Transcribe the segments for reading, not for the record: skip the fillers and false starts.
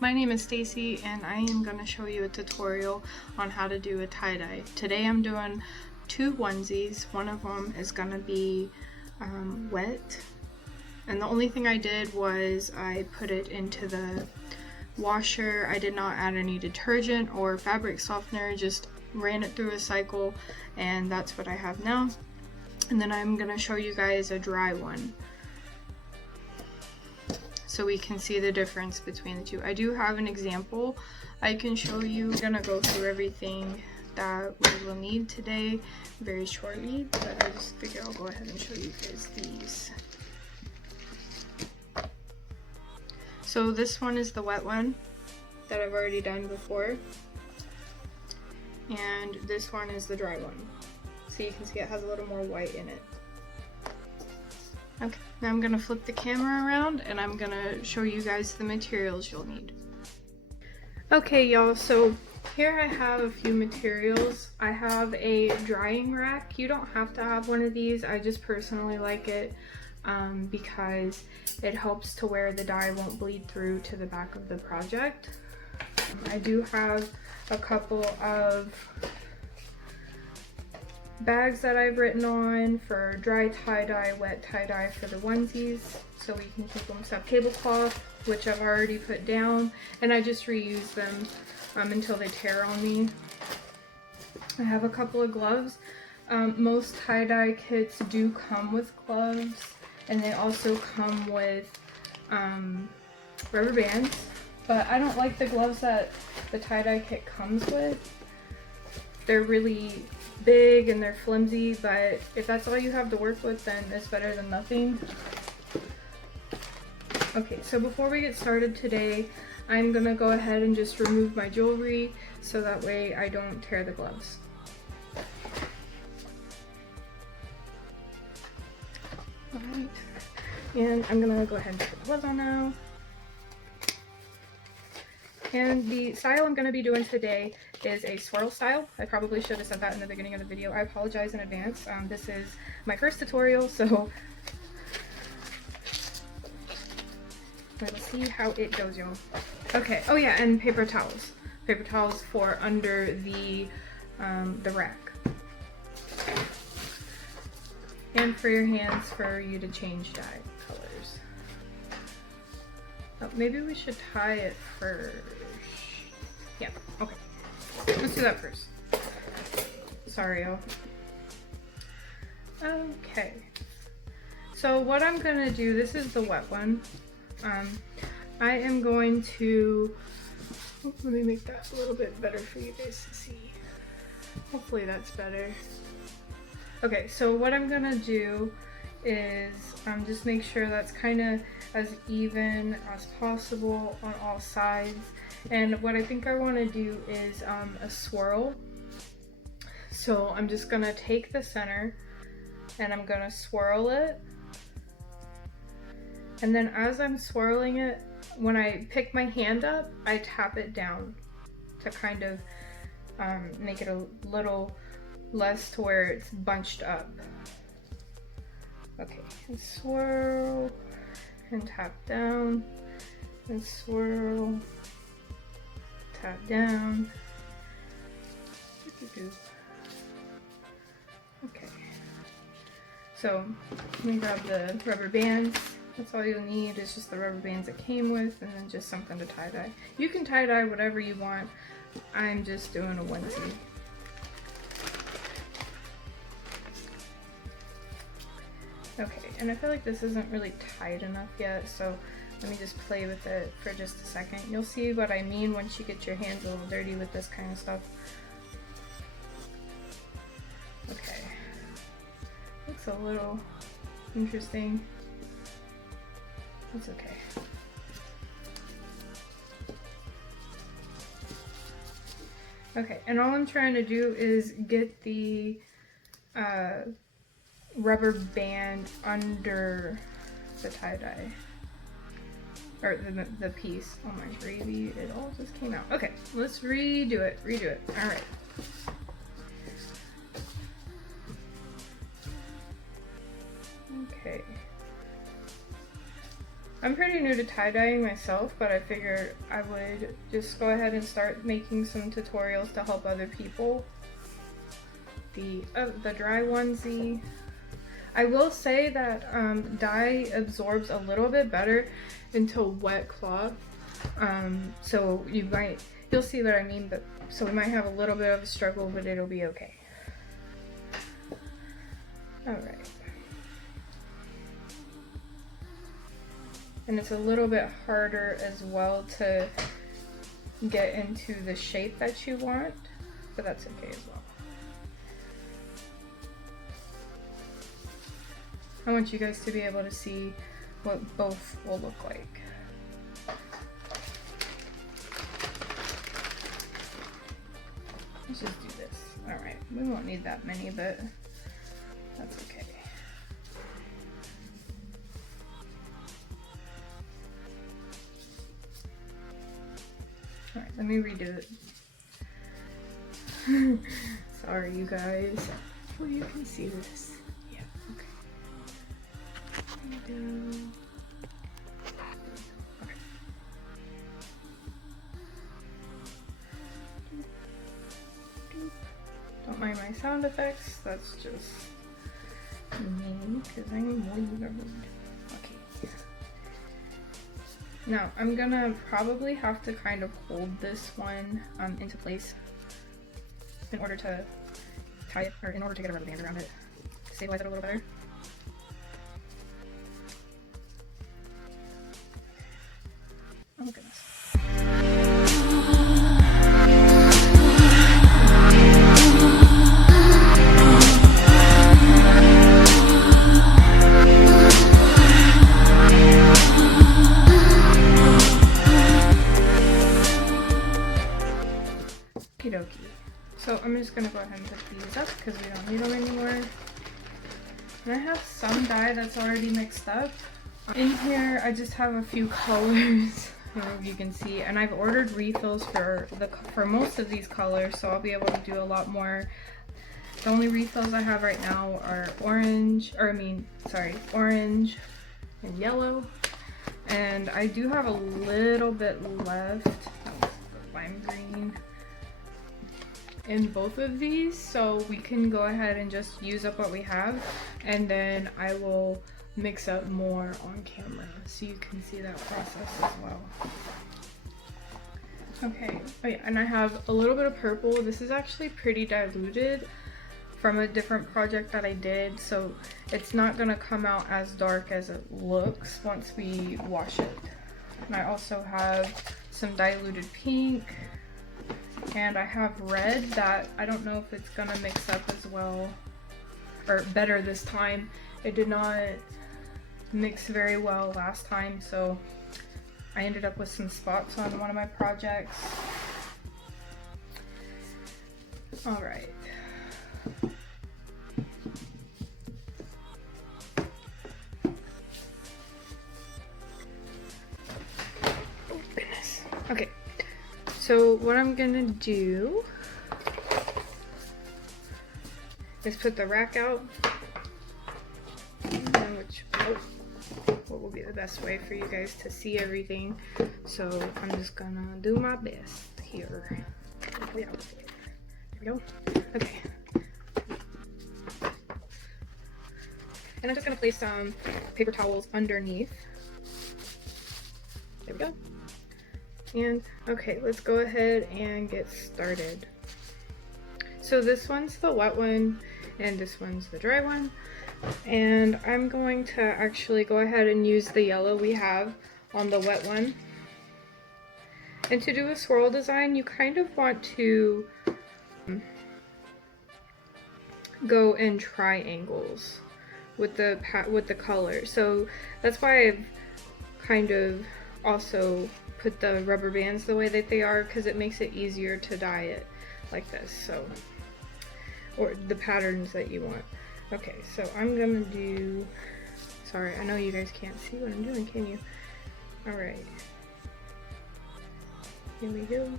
my name is Stacy and I am going to show you a tutorial on how to do a tie-dye. Today I'm doing two onesies. One of them is going to be wet, and the only thing I did was I put it into the washer. I did not add any detergent or fabric softener, just ran it through a cycle, and that's what I have now. And then I'm going to show you guys a dry one, so we can see the difference between the two. I do have an example I can show you. I'm gonna go through everything that we will need today very shortly, but I just figured I'll go ahead and show you guys these. So this one is the wet one that I've already done before, and this one is the dry one. So you can see it has a little more white in it. Okay, now I'm gonna flip the camera around and I'm gonna show you guys the materials you'll need. Okay y'all, so here I have a few materials. I have a drying rack. You don't have to have one of these. I just personally like it because it helps to where the dye won't bleed through to the back of the project. I do have a couple of bags that I've written on for dry tie-dye, wet tie-dye for the onesies, so we can keep them stuff. Tablecloth, which I've already put down, and I just reuse them until they tear on me. I have a couple of gloves. Most tie-dye kits do come with gloves, and they also come with rubber bands, but I don't like the gloves that the tie-dye kit comes with. They're really big and they're flimsy, but if that's all you have to work with, then it's better than nothing. Okay, so before we get started today, I'm gonna go ahead and just remove my jewelry so that way I don't tear the gloves. Alright, and I'm gonna go ahead and put the gloves on now. And the style I'm going to be doing today is a swirl style. I probably should have said that in the beginning of the video. I apologize in advance. This is my first tutorial, so let's see how it goes, y'all. Okay, oh yeah, and paper towels. Paper towels for under the rack. And for your hands for you to change dye colors. Oh, maybe we should tie it first. Yeah, okay. Let's do that first. Sorry, y'all. Okay. So what I'm gonna do, this is the wet one. I am going to, let me make that a little bit better for you guys to see. Hopefully that's better. Okay, so what I'm gonna do is just make sure that's kind of as even as possible on all sides. And what I think I want to do is a swirl. So I'm just gonna take the center and I'm gonna swirl it, and then as I'm swirling it, when I pick my hand up, I tap it down to kind of make it a little less to where it's bunched up. Okay, and swirl and tap down and swirl, tap down. Okay, so let me grab the rubber bands. That's all you'll need, is just the rubber bands it came with, and then just something to tie dye. You can tie dye whatever you want. I'm just doing a onesie. Okay, and I feel like this isn't really tight enough yet, so let me just play with it for just a second. You'll see what I mean once you get your hands a little dirty with this kind of stuff. Okay, looks a little interesting. That's okay. Okay, and all I'm trying to do is get the rubber band under the tie-dye, or the piece. Oh my gravy, it all just came out. Okay, let's redo it, all right. Okay. I'm pretty new to tie-dyeing myself, but I figured I would just go ahead and start making some tutorials to help other people. The dry onesie. I will say that dye absorbs a little bit better into wet cloth. So you'll see what I mean, but so we might have a little bit of a struggle, but it'll be okay. Alright. And it's a little bit harder as well to get into the shape that you want, but that's okay as well. I want you guys to be able to see what both will look like. Let's just do this. Alright, we won't need that many, but that's okay. Alright, let me redo it. Sorry, you guys. Well, you can see this. Yeah, okay. Redo. Okay. Don't mind my sound effects, that's just me, because I'm weird. Okay. Now, I'm gonna probably have to kind of hold this one into place in order to tie it, or in order to get a rubber band around it, to stabilize it a little better. Oh my goodness. Okie dokie. So I'm just gonna go ahead and put these up because we don't need them anymore. And I have some dye that's already mixed up. In here I just have a few colors. I don't know if you can see, and I've ordered refills for most of these colors, so I'll be able to do a lot more. The only refills I have right now are orange and yellow, and I do have a little bit left. Oh, lime green in both of these, so we can go ahead and just use up what we have, and then I will mix up more on camera so you can see that process as well. Okay, oh yeah, and I have a little bit of purple. This is actually pretty diluted from a different project that I did, so it's not gonna come out as dark as it looks once we wash it. And I also have some diluted pink, and I have red that I don't know if it's gonna mix up as well or better this time. It did not mix very well last time, so I ended up with some spots on one of my projects. All right. Oh goodness. Okay. So what I'm gonna do is put the rack out, what will be the best way for you guys to see everything. So I'm just gonna do my best here. There we go. Okay. And I'm just gonna place some paper towels underneath. There we go. And okay, let's go ahead and get started. So this one's the wet one and this one's the dry one. And I'm going to actually go ahead and use the yellow we have on the wet one. And to do a swirl design, you kind of want to go in triangles with the color. So that's why I've kind of also put the rubber bands the way that they are, because it makes it easier to dye it like this. So, or the patterns that you want. Okay, so I'm gonna do, sorry, I know you guys can't see what I'm doing, can you? Alright. Here we go.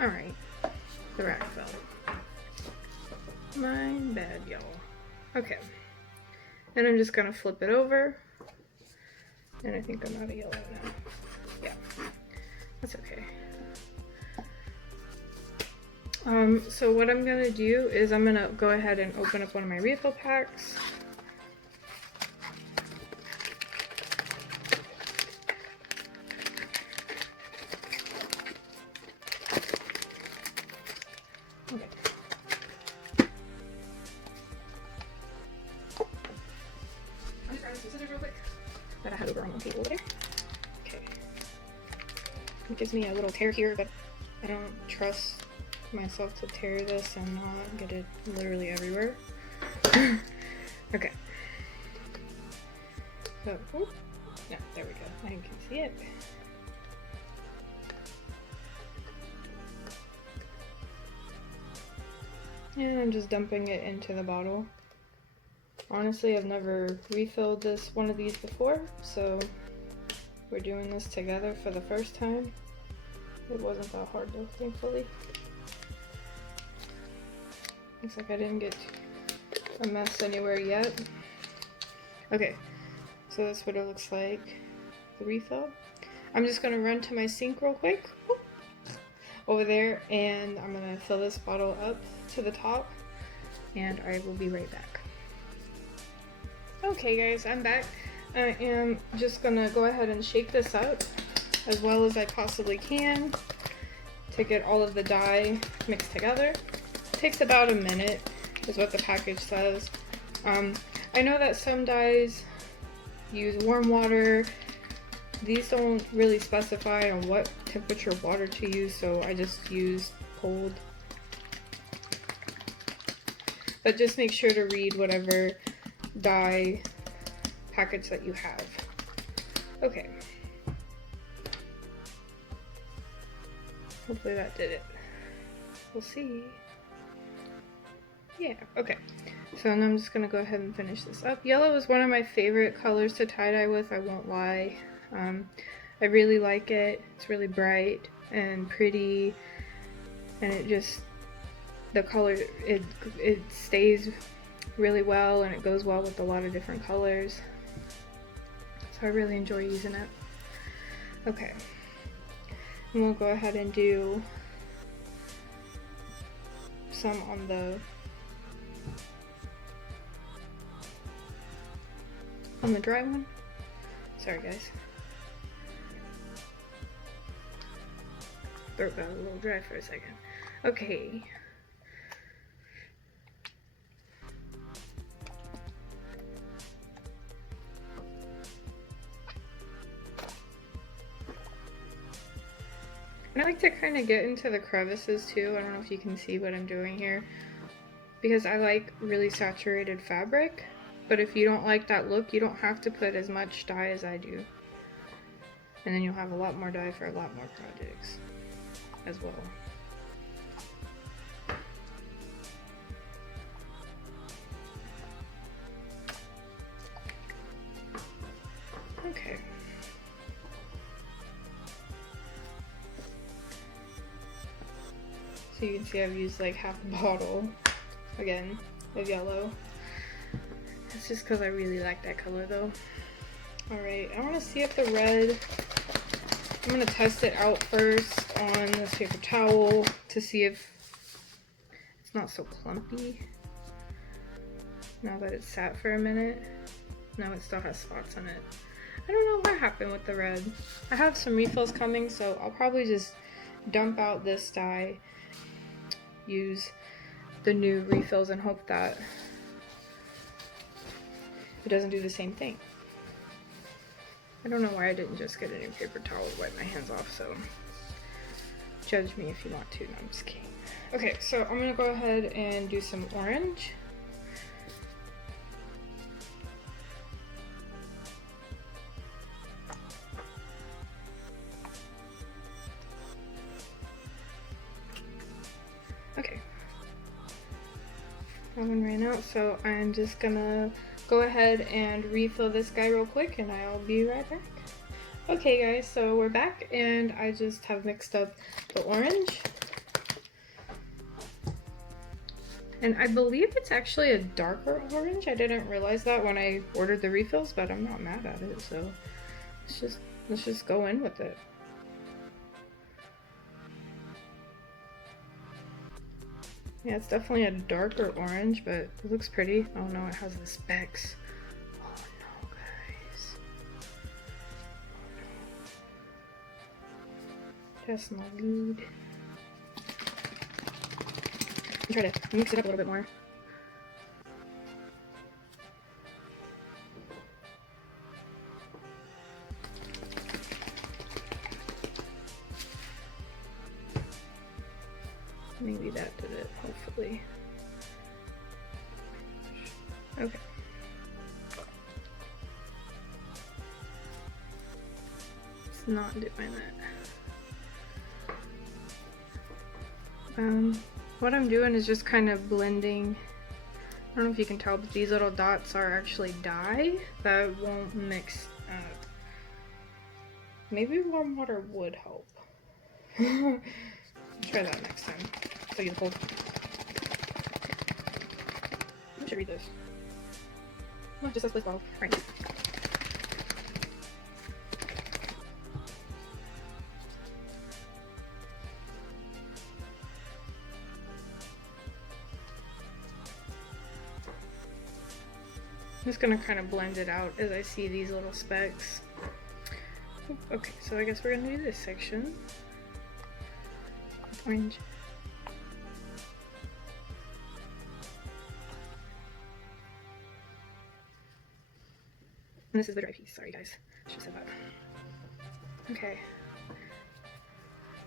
Alright. The rack fell. My bad, y'all. Okay. And I'm just gonna flip it over. And I think I'm out of yellow now. Yeah, that's okay. So what I'm gonna do is I'm gonna go ahead and open up one of my refill packs. Okay. I'm just grabbing some scissors real quick that I had over on the table there. Okay. It gives me a little tear here, but I don't trust myself to tear this and not get it literally everywhere. Okay. So, oh, no, there we go. I can see it. And I'm just dumping it into the bottle. Honestly, I've never refilled one of these before, so we're doing this together for the first time. It wasn't that hard though, thankfully. Looks like I didn't get a mess anywhere yet. Okay, so that's what it looks like, the refill. I'm just gonna run to my sink real quick, over there, and I'm gonna fill this bottle up to the top, and I will be right back. Okay guys, I'm back. I am just gonna go ahead and shake this up as well as I possibly can to get all of the dye mixed together. Takes about a minute is what the package says. I know that some dyes use warm water. These don't really specify on what temperature water to use, so I just use cold. But just make sure to read whatever dye package that you have. Okay. Hopefully that did it. We'll see. Yeah, okay. So now I'm just gonna go ahead and finish this up. Yellow is one of my favorite colors to tie-dye with, I won't lie. I really like it. It's really bright and pretty, and it just, the color, it stays really well, and it goes well with a lot of different colors. So I really enjoy using it. Okay. And we'll go ahead and do some on the dry one. Sorry guys. Throat got a little dry for a second. Okay. And I like to kind of get into the crevices too. I don't know if you can see what I'm doing here, because I like really saturated fabric. But if you don't like that look, you don't have to put as much dye as I do. And then you'll have a lot more dye for a lot more projects as well. Okay. So you can see I've used like half a bottle, again, of yellow. It's just because I really like that color though. Alright, I want to see if the red, I'm going to test it out first on this paper towel to see if it's not so clumpy. Now that it's sat for a minute. No, it still has spots on it. I don't know what happened with the red. I have some refills coming, so I'll probably just dump out this dye, use the new refills, and hope that it doesn't do the same thing. I don't know why I didn't just get a new paper towel to wipe my hands off, so judge me if you want to. No, I'm just kidding. Okay, so I'm gonna go ahead and do some orange. Okay. That one ran out, so I'm just gonna go ahead and refill this guy real quick, and I'll be right back. Okay guys, so we're back, and I just have mixed up the orange. And I believe it's actually a darker orange. I didn't realize that when I ordered the refills, but I'm not mad at it, so let's just go in with it. Yeah, it's definitely a darker orange, but it looks pretty. Oh no, it has the specks. Oh no, guys. That's not good. Try to mix it up a little bit more. Maybe that did it, hopefully. Okay. It's not doing that. What I'm doing is just kind of blending. I don't know if you can tell, but these little dots are actually dye that won't mix up. Maybe warm water would help. Try that next time. So you hold. I should read this. No, it just says play 12. Right. I'm just gonna kind of blend it out as I see these little specks. Okay, so I guess we're gonna do this section. Orange. And this is the dry piece. Sorry guys, I should have said that. Okay.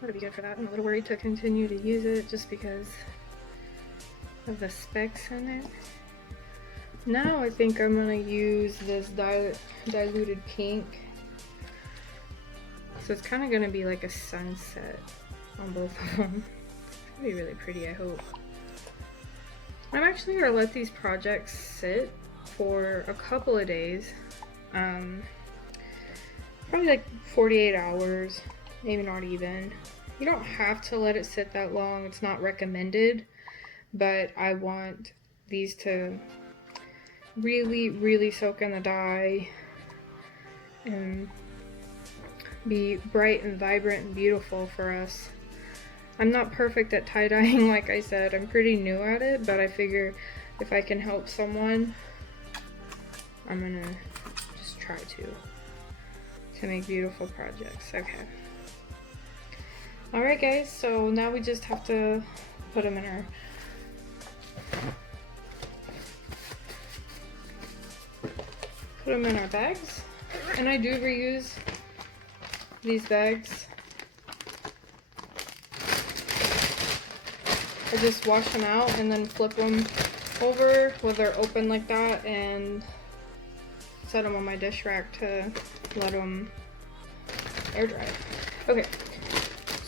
That'll be good for that. I'm a little worried to continue to use it just because of the specks in it. Now I think I'm gonna use this diluted pink. So it's kind of gonna be like a sunset on both of them. It's gonna be really pretty, I hope. I'm actually gonna let these projects sit for a couple of days. Probably like 48 hours, maybe not even. You don't have to let it sit that long, it's not recommended, but I want these to really soak in the dye and be bright and vibrant and beautiful for us. I'm not perfect at tie-dyeing, like I said. I'm pretty new at it, but I figure if I can help someone, I'm gonna just try to make beautiful projects. Okay. Alright guys, so now we just have to put them in our bags, and I do reuse these bags. I just wash them out and then flip them over while they're open like that and set them on my dish rack to let them air dry. Okay,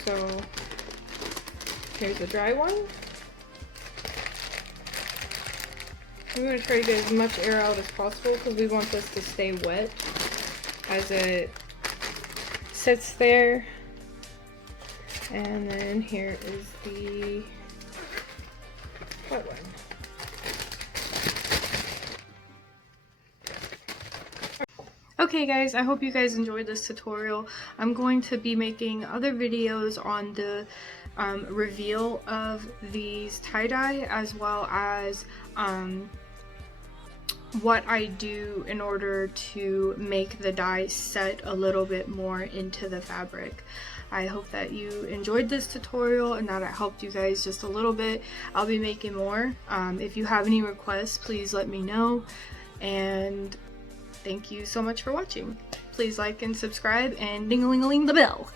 so here's the dry one. I'm going to try to get as much air out as possible because we want this to stay wet as it sits there. And then here is the wet one. Okay guys, I hope you guys enjoyed this tutorial. I'm going to be making other videos on the reveal of these tie-dye, as well as what I do in order to make the dye set a little bit more into the fabric. I hope that you enjoyed this tutorial and that it helped you guys just a little bit. I'll be making more. If you have any requests, please let me know. And thank you so much for watching. Please like and subscribe and ding-a-ling-a-ling the bell.